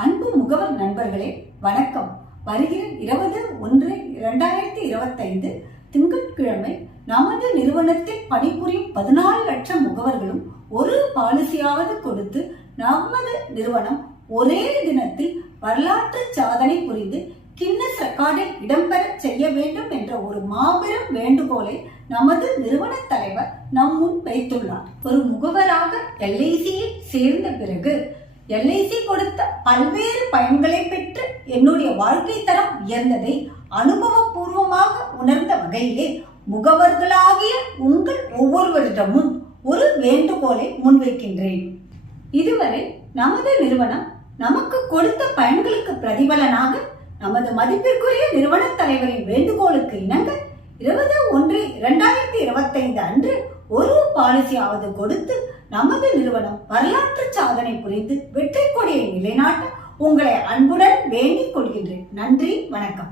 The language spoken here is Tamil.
அன்பு முகவர் நண்பர்களே வணக்கம். வருகிற 20/1/2025 திங்கட்கிழமை நமது நிறுவனத்தில் பணிபுரியும் 14 லட்சம் முகவர்களும் ஒரு பாலிசியாவது கொடுத்து நமது நிறுவனம் ஒரே தினத்தில் வரலாற்று சாதனை புரிந்து கின்னஸ் ரெக்கார்டில் இடம்பெற செய்ய வேண்டும் என்ற ஒரு மாபெரும் வேண்டுகோளை நமது நிறுவன தலைவர் நம் முன் வைத்துள்ளார். ஒரு முகவராக LICயில் சேர்ந்த பிறகு LIC கொடுத்த பல்வேறு பயன்களை பெற்று என்னுடைய வாழ்க்கை தரம் உயர்ந்ததை அனுபவபூர்வமாக உணர்ந்த வகையிலே முகவர்களாகிய உங்கள் ஒவ்வொருவரிடமும் ஒரு வேண்டுகோளை முன்வைக்கின்றேன். இதுவரை நமது நிறுவனம் நமக்கு கொடுத்த பயன்களுக்கு பிரதிபலனாக நமது மதிப்பிற்குரிய நிறுவன தலைவரின் வேண்டுகோளுக்கு இணங்க 20/1/2025 அன்று ஒரு பாலிசியாவது கொடுத்து நமது நிறுவனம் வரலாற்று சாதனை புரிந்து வெற்றி கொடியை நிலைநாட்ட உங்களை அன்புடன் வேண்டிக் கொள்கின்றேன். நன்றி, வணக்கம்.